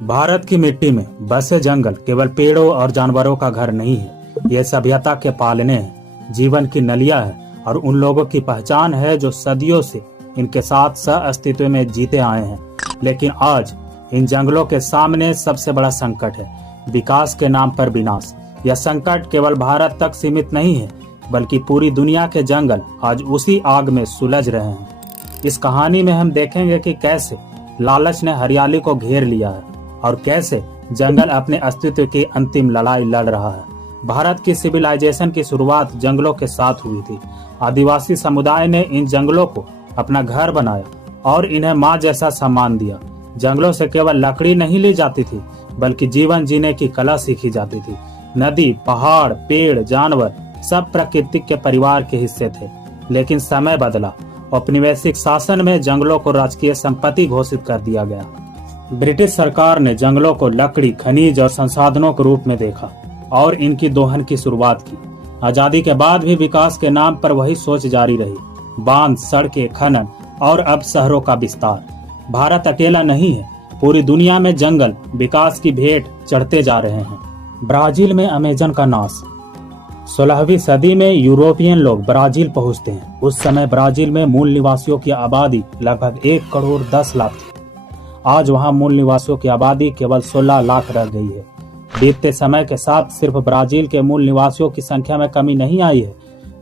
भारत की मिट्टी में बसे जंगल केवल पेड़ों और जानवरों का घर नहीं है। ये सभ्यता के पालने हैं, जीवन की नलिया है और उन लोगों की पहचान है जो सदियों से इनके साथ सह अस्तित्व में जीते आए हैं। लेकिन आज इन जंगलों के सामने सबसे बड़ा संकट है विकास के नाम पर विनाश। यह संकट केवल भारत तक सीमित नहीं है, बल्कि पूरी दुनिया के जंगल आज उसी आग में सुलझ रहे हैं। इस कहानी में हम देखेंगे कि कैसे लालच ने हरियाली को घेर लिया है और कैसे जंगल अपने अस्तित्व की अंतिम लड़ाई लड़ रहा है। भारत की सिविलाइजेशन की शुरुआत जंगलों के साथ हुई थी। आदिवासी समुदाय ने इन जंगलों को अपना घर बनाया और इन्हें माँ जैसा सम्मान दिया। जंगलों से केवल लकड़ी नहीं ली जाती थी, बल्कि जीवन जीने की कला सीखी जाती थी। नदी, पहाड़, पेड़, जानवर सब प्रकृति के परिवार के हिस्से थे। लेकिन समय बदला। औपनिवेशिक शासन में जंगलों को राजकीय संपत्ति घोषित कर दिया गया। ब्रिटिश सरकार ने जंगलों को लकड़ी, खनिज और संसाधनों के रूप में देखा और इनकी दोहन की शुरुआत की। आजादी के बाद भी विकास के नाम पर वही सोच जारी रही। बांध, सड़कें, खनन और अब शहरों का विस्तार। भारत अकेला नहीं है, पूरी दुनिया में जंगल विकास की भेंट चढ़ते जा रहे हैं। ब्राजील में अमेजन का नाश। 16वीं सदी में यूरोपियन लोग ब्राजील पहुंचते हैं। उस समय ब्राजील में मूल निवासियों की आबादी लगभग 1 करोड़ 10 लाख थी। आज वहां मूल निवासियों की आबादी केवल 16 लाख रह गई है। बीतते समय के साथ सिर्फ ब्राजील के मूल निवासियों की संख्या में कमी नहीं आई है,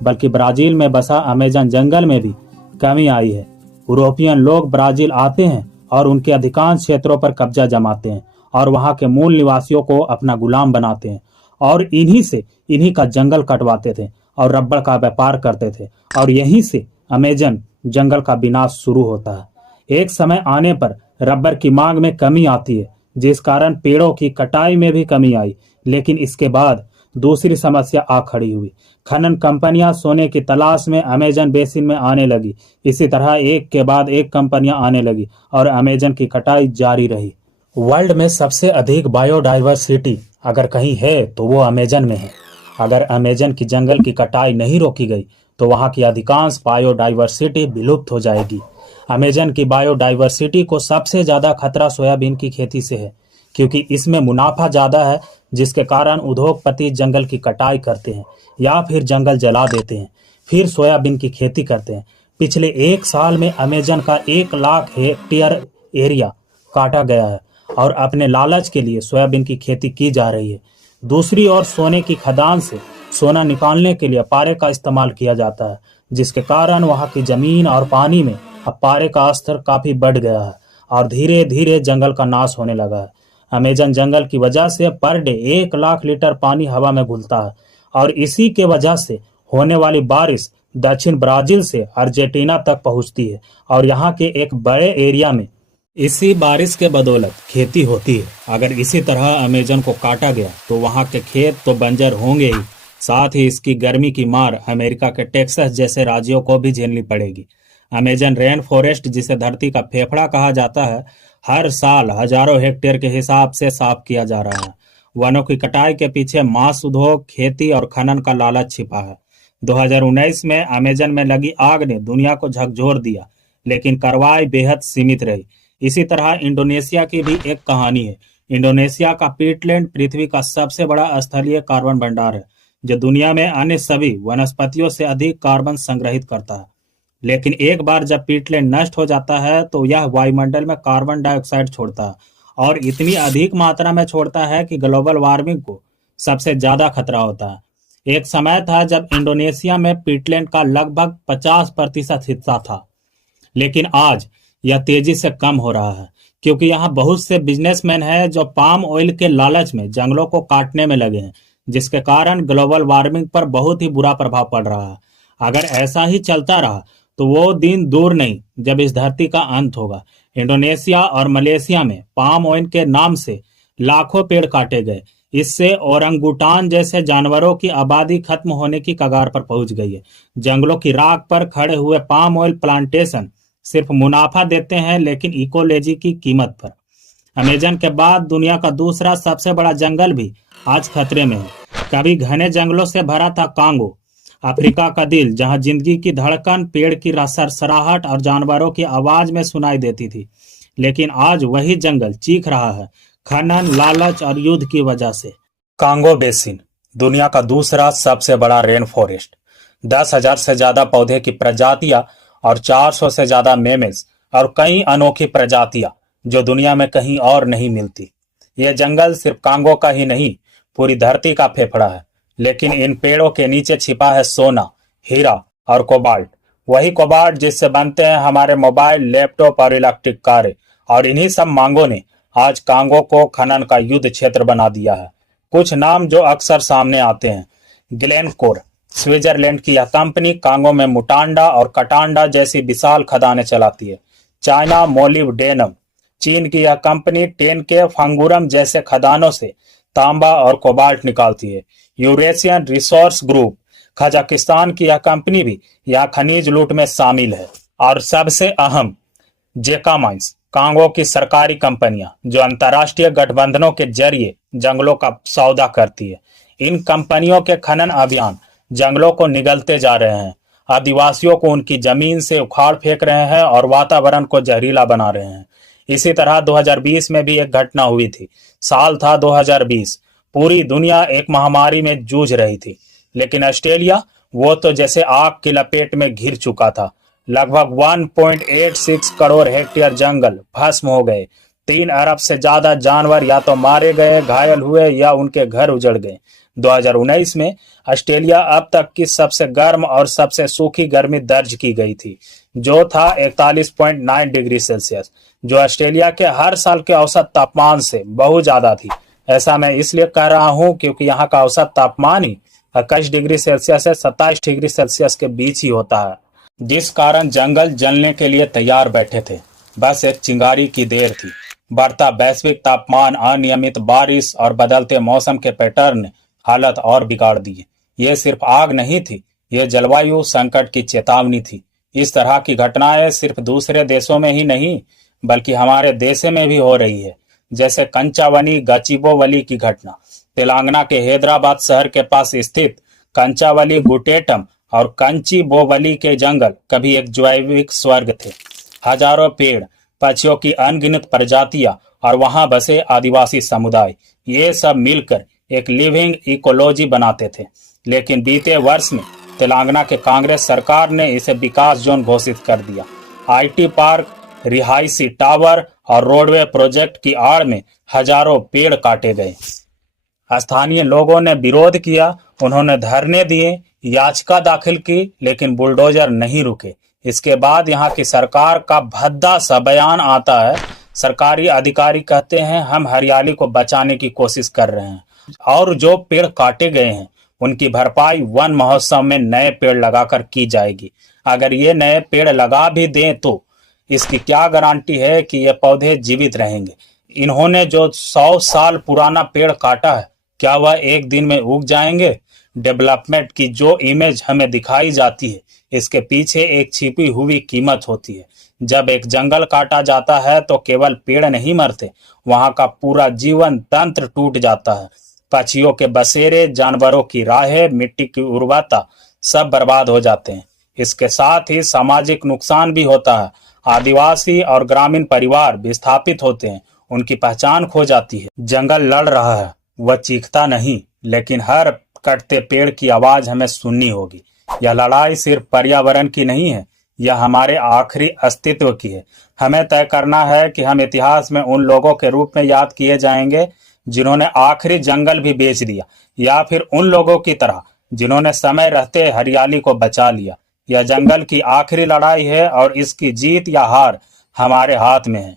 बल्कि ब्राजील में बसा अमेजन जंगल में भी कमी आई है। यूरोपियन लोग ब्राजील आते हैं और उनके अधिकांश क्षेत्रों पर कब्जा जमाते हैं और वहां के मूल निवासियों को अपना गुलाम बनाते हैं और इन्हीं का जंगल कटवाते थे और रबड़ का व्यापार करते थे। और यहीं से अमेजन जंगल का विनाश शुरू होता है। एक समय आने पर रबर की मांग में कमी आती है, जिस कारण पेड़ों की कटाई में भी कमी आई। लेकिन इसके बाद दूसरी समस्या आ खड़ी हुई। खनन कंपनियां सोने की तलाश में अमेजन बेसिन में आने लगी। इसी तरह एक के बाद एक कंपनियां आने लगी और अमेजन की कटाई जारी रही। वर्ल्ड में सबसे अधिक बायोडाइवर्सिटी अगर कहीं है तो वो अमेजन में है। अगर अमेजन की जंगल की कटाई नहीं रोकी गई तो वहां की अधिकांश बायोडाइवर्सिटी विलुप्त हो जाएगी। अमेजन की बायोडाइवर्सिटी को सबसे ज्यादा खतरा सोयाबीन की खेती से है, क्योंकि इसमें मुनाफा ज्यादा है, जिसके कारण उद्योगपति जंगल की कटाई करते हैं या फिर जंगल जला देते हैं, फिर सोयाबीन की खेती करते हैं। पिछले 1 साल में अमेजन का 1 लाख हेक्टेयर एरिया काटा गया है और अपने लालच के लिए सोयाबीन की खेती की जा रही है। दूसरी ओर सोने की खदान से सोना निकालने के लिए पारे का इस्तेमाल किया जाता है, जिसके कारण वहां की जमीन और पानी में अब पारे का स्तर काफी बढ़ गया है और धीरे धीरे जंगल का नाश होने लगा है। अमेजन जंगल की वजह से पर डे 1 लाख लीटर पानी हवा में घुलता है और इसी के वजह से होने वाली बारिश दक्षिण ब्राजील से अर्जेंटीना तक पहुंचती है और यहाँ के एक बड़े एरिया में इसी बारिश के बदौलत खेती होती है। अगर इसी तरह अमेजन को काटा गया तो वहाँ के खेत तो बंजर होंगे ही, साथ ही इसकी गर्मी की मार अमेरिका के टेक्सास जैसे राज्यों को भी झेलनी पड़ेगी। अमेजन रेन फॉरेस्ट, जिसे धरती का फेफड़ा कहा जाता है, हर साल हजारों हेक्टेयर के हिसाब से साफ किया जा रहा है। वनों की कटाई के पीछे मांस उद्योग, खेती और खनन का लालच छिपा है। 2019 में अमेजन में लगी आग ने दुनिया को झकझोर दिया, लेकिन कार्रवाई बेहद सीमित रही। इसी तरह इंडोनेशिया की भी एक कहानी है। इंडोनेशिया का पीटलैंड पृथ्वी का सबसे बड़ा स्थलीय कार्बन भंडार है, जो दुनिया में अन्य सभी वनस्पतियों से अधिक कार्बन संग्रहित करता है। लेकिन एक बार जब पीटलैंड नष्ट हो जाता है तो यह वायुमंडल में कार्बन डाइऑक्साइड छोड़ता है और इतनी अधिक मात्रा में छोड़ता है कि ग्लोबल वार्मिंग को सबसे ज्यादा खतरा होता है। एक समय था जब इंडोनेशिया में पीटलैंड का लगभग 50% हिस्सा था, लेकिन आज यह तेजी से कम हो रहा है, क्योंकि यहाँ बहुत से बिजनेसमैन हैं जो पाम ऑयल के लालच में जंगलों को काटने में लगे हैं, जिसके कारण ग्लोबल वार्मिंग पर बहुत ही बुरा प्रभाव पड़ रहा है। अगर ऐसा ही चलता रहा तो वो दिन दूर नहीं जब इस धरती का अंत होगा। इंडोनेशिया और मलेशिया में पाम ऑयल के नाम से लाखों पेड़ काटे गए। इससे ओरंगुटान जैसे जानवरों की आबादी खत्म होने की कगार पर पहुंच गई है। जंगलों की राख पर खड़े हुए पाम ऑयल प्लांटेशन सिर्फ मुनाफा देते हैं, लेकिन इकोलॉजी की कीमत पर। अमेजन के बाद दुनिया का दूसरा सबसे बड़ा जंगल भी आज खतरे में है। कभी घने जंगलों से भरा था कांगो, अफ्रीका का दिल, जहां जिंदगी की धड़कन पेड़ की सरसराहट और जानवरों की आवाज में सुनाई देती थी। लेकिन आज वही जंगल चीख रहा है, खनन, लालच और युद्ध की वजह से। कांगो बेसिन दुनिया का दूसरा सबसे बड़ा रेन फॉरेस्ट, 10,000 से ज्यादा पौधे की प्रजातियां और 400 से ज्यादा मेमल्स और कई अनोखी प्रजातियां जो दुनिया में कहीं और नहीं मिलती। यह जंगल सिर्फ कांगो का ही नहीं, पूरी धरती का फेफड़ा है। लेकिन इन पेड़ों के नीचे छिपा है सोना, हीरा और कोबाल्ट, वही कोबाल्ट जिससे बनते हैं हमारे मोबाइल, लैपटॉप और इलेक्ट्रिक कारें। और इन्हीं सब मांगों ने आज कांगो को खनन का युद्ध क्षेत्र बना दिया है। कुछ नाम जो अक्सर सामने आते हैं: ग्लेनकोर, स्विट्जरलैंड की यह कंपनी कांगो में मुटांडा और कटांडा जैसी विशाल खदानें चलाती है। चाइना मोलिब्डेनम, चीन की यह कंपनी टेनके फंगुरम जैसे खदानों से तांबा और कोबाल्ट निकालती है। यूरेशियन रिसोर्स ग्रुप, कजाकिस्तान की यह कंपनी भी यह खनिज लूट में शामिल है। और सबसे अहम, जेका माइंस, कांगो की सरकारी कंपनियां जो अंतर्राष्ट्रीय गठबंधनों के जरिए जंगलों का सौदा करती है। इन कंपनियों के खनन अभियान जंगलों को निगलते जा रहे हैं, आदिवासियों को उनकी जमीन से उखाड़ फेंक रहे हैं और वातावरण को जहरीला बना रहे हैं। इसी तरह 2020 में भी एक घटना हुई थी। साल था 2020, पूरी दुनिया एक महामारी में जूझ रही थी, लेकिन ऑस्ट्रेलिया, वो तो जैसे आग की लपेट में घिर चुका था। लगभग 1.86 करोड़ हेक्टेयर जंगल भस्म हो गए। 3 अरब से ज्यादा जानवर या तो मारे गए, घायल हुए या उनके घर उजड़ गए। 2019 में ऑस्ट्रेलिया अब तक की सबसे गर्म और सबसे सूखी गर्मी दर्ज की गई थी, जो था 41.9 डिग्री सेल्सियस, जो ऑस्ट्रेलिया के हर साल के औसत तापमान से बहुत ज्यादा थी। ऐसा मैं इसलिए कह रहा हूं क्योंकि यहाँ का औसत तापमान ही 21 डिग्री सेल्सियस से 27 डिग्री सेल्सियस के बीच ही होता है, जिस कारण जंगल जलने के लिए तैयार बैठे थे। बस एक चिंगारी की देर थी। बढ़ता वैश्विक तापमान, अनियमित बारिश और बदलते मौसम के पैटर्न ने हालत और बिगाड़ दी। ये सिर्फ आग नहीं थी, ये जलवायु संकट की चेतावनी थी। इस तरह की घटनाएं सिर्फ दूसरे देशों में ही नहीं, बल्कि हमारे देश में भी हो रही है। जैसे कंचावनी गचिबोवली की घटना। तेलंगाना के हैदराबाद शहर के पास स्थित कंचावली गुटेटम और कंची बोवली के जंगल कभी एक जैविक स्वर्ग थे। हजारों पेड़, पक्षियों की अनगिनत प्रजातियां और वहां बसे आदिवासी समुदाय, ये सब मिलकर एक लिविंग इकोलॉजी बनाते थे। लेकिन बीते वर्ष में तेलंगाना के कांग्रेस सरकार ने इसे विकास जोन घोषित कर दिया। आईटी पार्क, रिहायशी टावर और रोडवे प्रोजेक्ट की आड़ में हजारों पेड़ काटे गए। स्थानीय लोगों ने विरोध किया, उन्होंने धरने दिए, याचिका दाखिल की, लेकिन बुलडोजर नहीं रुके। इसके बाद यहाँ की सरकार का भद्दा सा बयान आता है। सरकारी अधिकारी कहते हैं, हम हरियाली को बचाने की कोशिश कर रहे हैं और जो पेड़ काटे गए हैं उनकी भरपाई वन महोत्सव में नए पेड़ लगाकर की जाएगी। अगर ये नए पेड़ लगा भी दें तो इसकी क्या गारंटी है कि ये पौधे जीवित रहेंगे? इन्होंने जो 100 साल पुराना पेड़ काटा है, क्या वह एक दिन में उग जाएंगे? डेवलपमेंट की जो इमेज हमें दिखाई जाती है, इसके पीछे एक छिपी हुई कीमत होती है। जब एक जंगल काटा जाता है तो केवल पेड़ नहीं मरते, वहां का पूरा जीवन तंत्र टूट जाता है। पक्षियों के बसेरे, जानवरों की राहें, मिट्टी की उर्वरता सब बर्बाद हो जाते हैं। इसके साथ ही सामाजिक नुकसान भी होता है। आदिवासी और ग्रामीण परिवार विस्थापित होते हैं, उनकी पहचान खो जाती है। जंगल लड़ रहा है, वह चीखता नहीं, लेकिन हर कटते पेड़ की आवाज हमें सुननी होगी। यह लड़ाई सिर्फ पर्यावरण की नहीं है, यह हमारे आखिरी अस्तित्व की है। हमें तय करना है कि हम इतिहास में उन लोगों के रूप में याद किए जाएंगे जिन्होंने आखिरी जंगल भी बेच दिया, या फिर उन लोगों की तरह जिन्होंने समय रहते हरियाली को बचा लिया। यह जंगल की आखिरी लड़ाई है और इसकी जीत या हार हमारे हाथ में है।